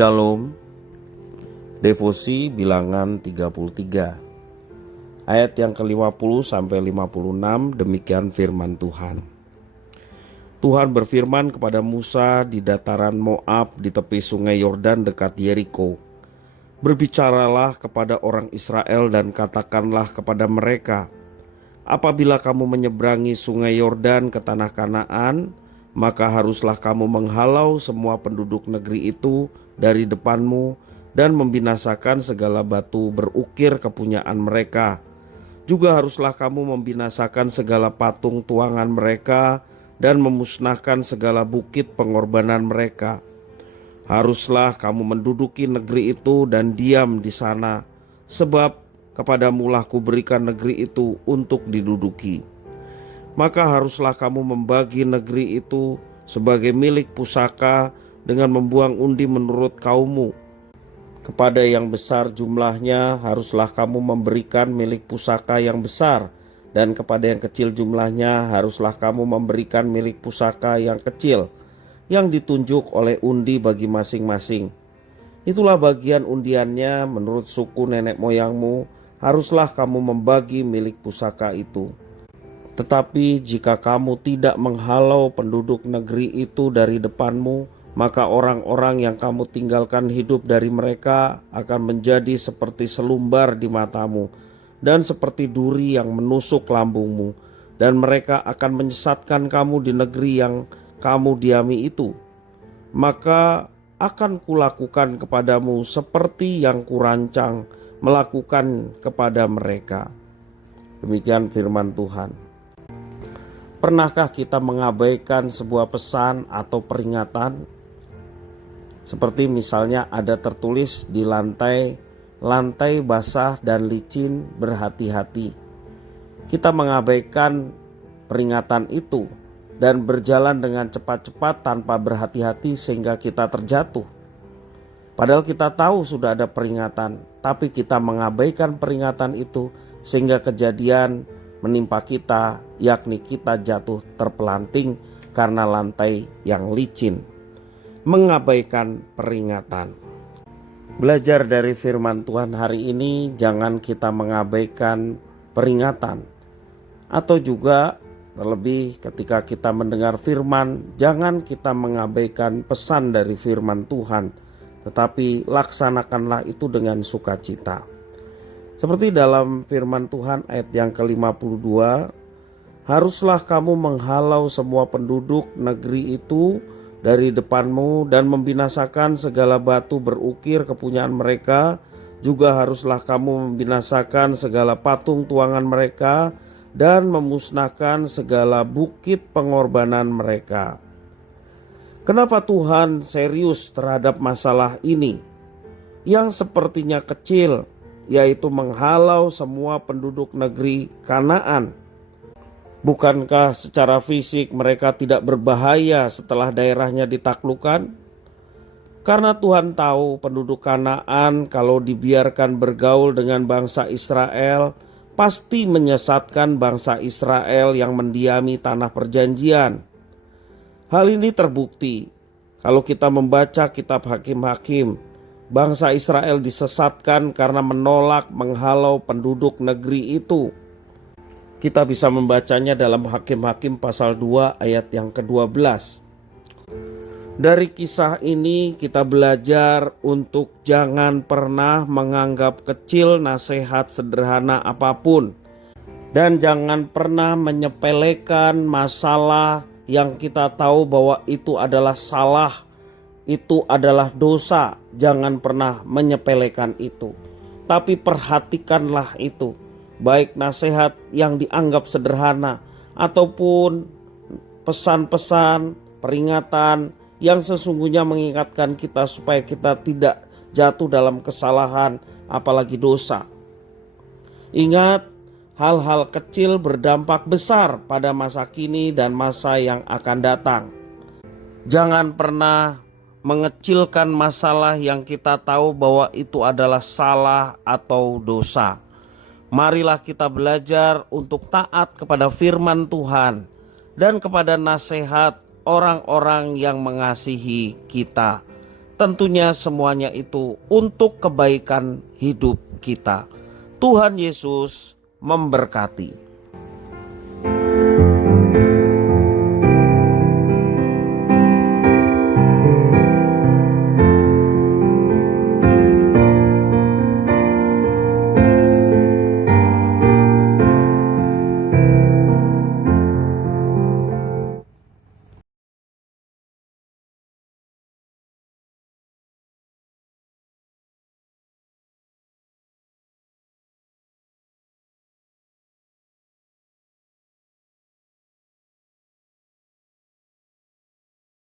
Shalom. Devosi bilangan 33. Ayat yang ke-50 sampai 56, demikian firman Tuhan. Tuhan berfirman kepada Musa di dataran Moab di tepi sungai Yordan dekat Yeriko. Berbicaralah kepada orang Israel dan katakanlah kepada mereka, apabila kamu menyeberangi sungai Yordan ke tanah Kanaan, maka haruslah kamu menghalau semua penduduk negeri itu dari depanmu dan membinasakan segala batu berukir kepunyaan mereka. Juga haruslah kamu membinasakan segala patung tuangan mereka dan memusnahkan segala bukit pengorbanan mereka. Haruslah kamu menduduki negeri itu dan diam di sana, sebab kepadamulah kuberikan negeri itu untuk diduduki. Maka haruslah kamu membagi negeri itu sebagai milik pusaka dengan membuang undi menurut kaummu. Kepada yang besar jumlahnya haruslah kamu memberikan milik pusaka yang besar, dan kepada yang kecil jumlahnya haruslah kamu memberikan milik pusaka yang kecil, yang ditunjuk oleh undi bagi masing-masing. Itulah bagian undiannya menurut suku nenek moyangmu, haruslah kamu membagi milik pusaka itu. Tetapi jika kamu tidak menghalau penduduk negeri itu dari depanmu, maka orang-orang yang kamu tinggalkan hidup dari mereka akan menjadi seperti selumbar di matamu dan seperti duri yang menusuk lambungmu, dan mereka akan menyesatkan kamu di negeri yang kamu diami itu. Maka akan kulakukan kepadamu seperti yang kurancang melakukan kepada mereka. Demikian firman Tuhan. Pernahkah kita mengabaikan sebuah pesan atau peringatan? Seperti misalnya ada tertulis di lantai basah dan licin, berhati-hati. Kita mengabaikan peringatan itu dan berjalan dengan cepat-cepat tanpa berhati-hati sehingga kita terjatuh. Padahal kita tahu sudah ada peringatan, tapi kita mengabaikan peringatan itu sehingga kejadian menimpa kita, yakni kita jatuh terpelanting karena lantai yang licin. Mengabaikan peringatan. Belajar dari firman Tuhan hari ini, jangan kita mengabaikan peringatan. Atau juga terlebih ketika kita mendengar firman, jangan kita mengabaikan pesan dari firman Tuhan, tetapi laksanakanlah itu dengan sukacita. Seperti dalam firman Tuhan ayat yang ke-52, haruslah kamu menghalau semua penduduk negeri itu dari depanmu dan membinasakan segala batu berukir kepunyaan mereka. Juga haruslah kamu membinasakan segala patung tuangan mereka dan memusnahkan segala bukit pengorbanan mereka. Kenapa Tuhan serius terhadap masalah ini yang sepertinya kecil, yaitu menghalau semua penduduk negeri Kanaan? Bukankah secara fisik mereka tidak berbahaya setelah daerahnya ditaklukkan? Karena Tuhan tahu penduduk Kanaan kalau dibiarkan bergaul dengan bangsa Israel, pasti menyesatkan bangsa Israel yang mendiami tanah perjanjian. Hal ini terbukti kalau kita membaca kitab Hakim-Hakim. Bangsa Israel disesatkan karena menolak menghalau penduduk negeri itu. Kita bisa membacanya dalam Hakim-Hakim pasal 2 ayat yang ke-12. Dari kisah ini kita belajar untuk jangan pernah menganggap kecil nasihat sederhana apapun. Dan jangan pernah menyepelekan masalah yang kita tahu bahwa itu adalah salah, itu adalah dosa. Jangan pernah menyepelekan itu, tapi perhatikanlah itu. Baik nasihat yang dianggap sederhana ataupun pesan-pesan, peringatan yang sesungguhnya mengingatkan kita supaya kita tidak jatuh dalam kesalahan apalagi dosa. Ingat, hal-hal kecil berdampak besar pada masa kini dan masa yang akan datang. Jangan pernah mengecilkan masalah yang kita tahu bahwa itu adalah salah atau dosa. Marilah kita belajar untuk taat kepada firman Tuhan dan kepada nasihat orang-orang yang mengasihi kita. Tentunya semuanya itu untuk kebaikan hidup kita. Tuhan Yesus memberkati.